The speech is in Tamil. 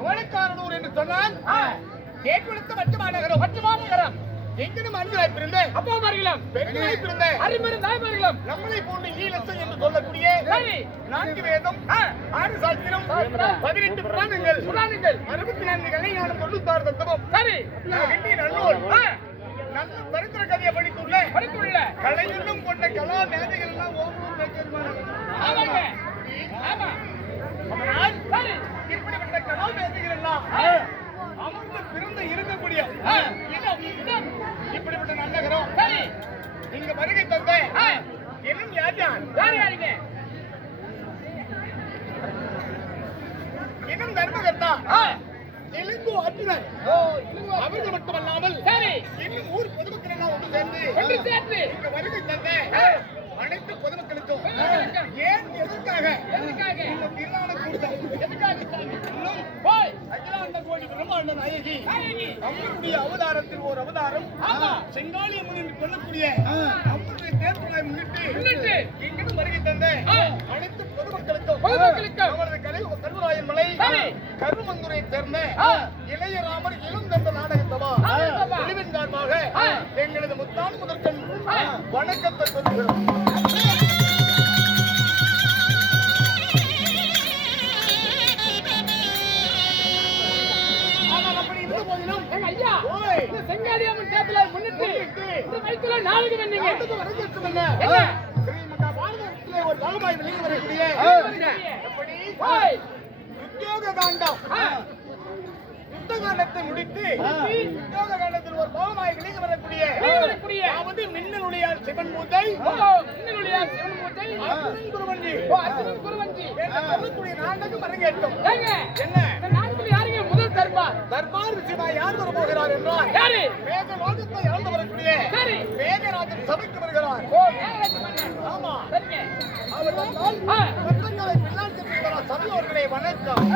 கோடைக்காரனூர் என்று சொன்னால் கேட்குழுத்த மட்டமாநகரம் எங்கனும் அன்பிலாய் பிறந்த அப்பா மார்களும் பெண்களாய் பிறந்த அறிமரும் தாய்மார்களும் நம்மளை போன்று ஈழசம் என்று சொல்லக்கூடிய 4 வேதம் 6 சாஸ்திரம் 18 புராணங்கள் 64 கலைஞானம் 96 தத்துவம் சரி நல்லூர் நல்ல சரித்திர கதையை படித்துள்ள கலையுள்ளும் கொண்ட கலா மேதைகள் எல்லாம் இப்படிப்பட்ட கலா மேதைகள் எல்லாம் அமர்ந்து பிறந்து இருக்கக்கூடிய இப்படிப்பட்ட நல்லகரம் நீங்க வருகை தந்த இன்னும் யாருங்க இன்னும் தர்மகர்த்தா இலங்கோ அர்ஜுனன் அவர்கள் மட்டுமல்லாமல் இன்னும் ஊர் பொதுமக்கள் எல்லாம் ஒன்று சேர்ந்து இங்க வருகை தந்த அனைத்து பொதுமக்களுக்கும் ஏன் எதற்காக இந்த திருநாளை அகிலாண்ட கோடி பிரம்மாண்ட நாயகி அம்மனுடைய அவதாரத்தில் ஒரு அவதாரம் செங்காலி அம்மன் கொள்ளக்கூடிய அம்மனுடைய தேர்தலை முன்னிட்டு இங்கிருந்து வருகை தந்த அனைத்து பொதுமக்களுக்கும் அவரது கருவராயன் மலை கருமந்துரை சேர்ந்த இளையராமர் இளம் தந்த நாடகத்தவா தெளிவின் காரணமாக எங்களது முத்தான முதற்கண் வணக்கத்தை சொல்லுகிறோம். செங்காலியம்மன் தேர்தலை முன்னிட்டு வயிற்றுல நாளைக்கு வந்தீங்க ஒரு பாகமாய் வெளியே வரக்கூடிய உத்தியோக காண்டம் யுத்த காண்டத்தை முடித்து உத்தியோக காண்டத்தில் ஒரு பாகமாய் வெளியே வரக்கூடிய அதாவது மின்னலுடையார் சிவன் மூத்தை அர்ஜுனன் குருவஞ்சி சொல்லக்கூடிய நாடகம் அரங்கேற்றம் என்ன யாருங்க முதல் தர்பார் விஷயமாய் யார் வர போகிறார் என்றால் மேக லோகத்தை இழந்து வரக்கூடிய மேகராஜன் சபைக்கு வருகிறார். ஆமா அவர் வந்தால் சபையோர்களை வணக்கம்.